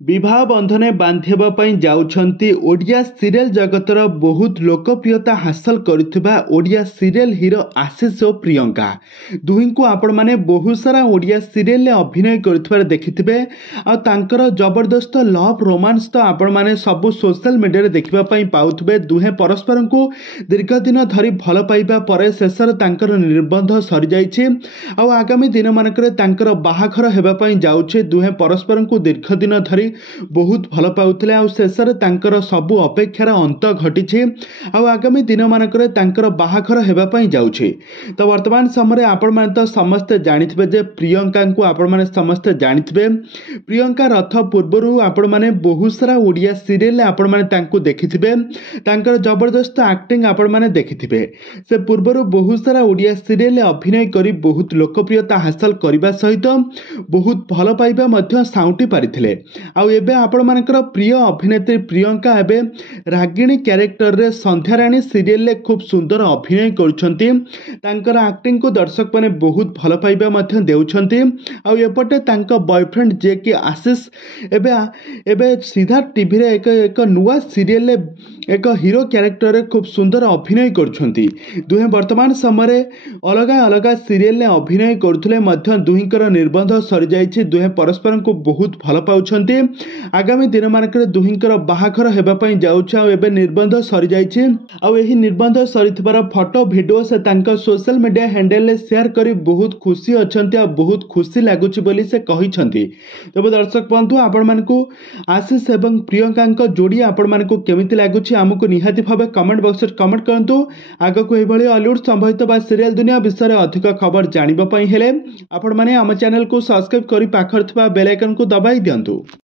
विवाह बंधने बांधिबा पई जाउछंती ओडिया सीरियल जगतर बहुत लोकप्रियता हासिल करुथिबा ओडिया सीरियल हीरो आशीष और प्रियंका दुही को आपण माने बहुत सारा ओडिया सीरियल ले अभिनय करुथिबार देखिथिबे आ तांकर जबरदस्त लव रोमांस तो आपण माने सब सोशल मीडिया रे देखिबा पई पाउथबे। दुहे परस्पर को दीर्घ दिन धरी भल पाइबा परे शेषर तांकर निर्बंध सरी जाइछि आ आगामी दिन मानकरे तांकर बाहाघर हेबा पई जाउछे। दुहे परस्पर को दीर्घ दिन धरी बहुत भल पाउथिले आ शेषर तांकर सबु अपेक्षार अंत घटी आगामी दिन मानकरे तांकर बाहाघर हेबा पई जाउछे। तो वर्तमान समय आपण माने तो समस्त जानिथिबे जे प्रियंका को आपण माने समस्त जानिथिबे। प्रियंका रथ पूर्वरु आपण माने बहुत सारा ओडिया सीरियल आपण माने तांको देखिथिबे। तांकर जबरदस्त एक्टिंग आपण माने देखिथिबे। से पूर्वरु बहुत सारा ओडिया सीरियल अभिनय करी बहुत लोकप्रियता हासिल करबा सहित बहुत भल पाइबा मध्य साउंटी पारिथिले। आ एबे आपण मानकर प्रिय अभिनेत्री प्रियंका एबे रागिणी क्यारेक्टर रे संध्याराणी सीरियल ले खूब सुंदर अभिनय करुछंती। तांकर एक्टिंग को दर्शक माने बहुत भल पाइबा मध्य देउछंती। आ एपटे तांका बॉयफ्रेंड जे कि आशीष एबे सीधा टीवी रे एक नुवा सीरियल ले एक हीरो क्यारेक्टर रे खूब सुंदर अभिनय करुछंती। दुहे वर्तमान समय अलग अलग सीरियल ले अभिनय करुथले मध्य दुहीकर निर्बंध सरी जाइछि। दुहे परस्पर को बहुत भल पाउछंती। आगामी दिन मानकर दुहीकर बाहाघर हेबा पई जाउछ आ एबे निर्बंध सरी जाइछि। आ एही निर्बंध सरीथिबार फोटो वीडियो से तांका सोशल मीडिया हैंडल ले शेयर करी बहुत खुशी अछंती आ बहुत खुशी लागुछि बोली से कहिछंती। तबे दर्शक बंधु आपण मानकू आशीष एवं प्रियंका जोड़ी आपण मानकू केमिति लागुछि हमकु निहाती भाबे कमेंट बॉक्स रे कमेंट करंतु। आगकू एही भली हॉलीवुड संबंधित बा सीरियल दुनिया विषय अधिक खबर जानिबा पई हेले आपण माने हम चैनल को सब्सक्राइब करी पाखर थबा बेल आइकन को दबाई दियंतु।